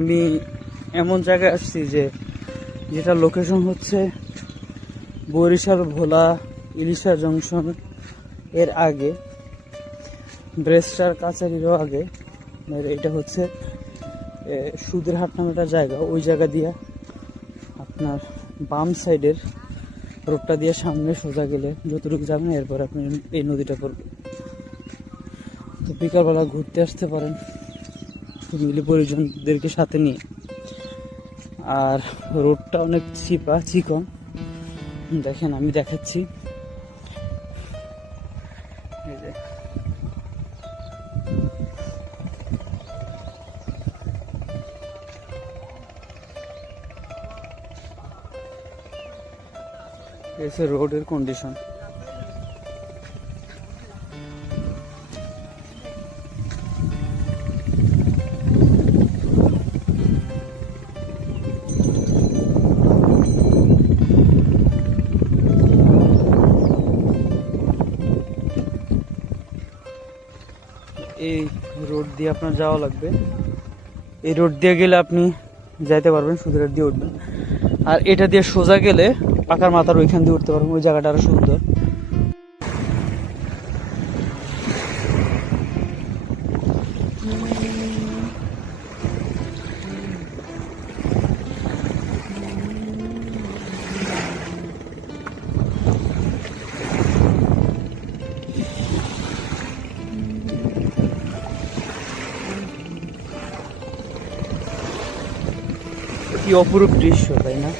আমি এমন জায়গায় আসছি যেটা লোকেশন হচ্ছে বরিশাল ভোলা ইলিশা জংশন এর আগে, ব্রেস্টার কাছারিরও আগে। এটা হচ্ছে সুদেরহাট নামে একটা জায়গা। ওই জায়গা দিয়ে আপনার বাম সাইডের রোডটা দিয়ে সামনে সোজা গেলে যতটুকু যাবেন এরপর আপনি এই নদীটা পড়বে। তো বিকালবেলা ঘুরতে আসতে পারেন ফ্যামিলি পরিজনদেরকে সাথে নিয়ে। আর রোডটা অনেক চিকন, দেখেন আমি দেখাচ্ছি। এই যে এসে রোডের কন্ডিশন। এই রোড দিয়ে আপনার যাওয়া লাগবে। এই রোড দিয়ে গেলে আপনি যাইতে পারবেন, সুদেরহাট দিয়ে উঠবেন। আর এটা দিয়ে সোজা গেলে পাকার মাথার ওইখান দিয়ে উঠতে পারবেন। ওই জায়গাটা আরো সুন্দর। কি অপরূপ দৃশ্য, তাই না?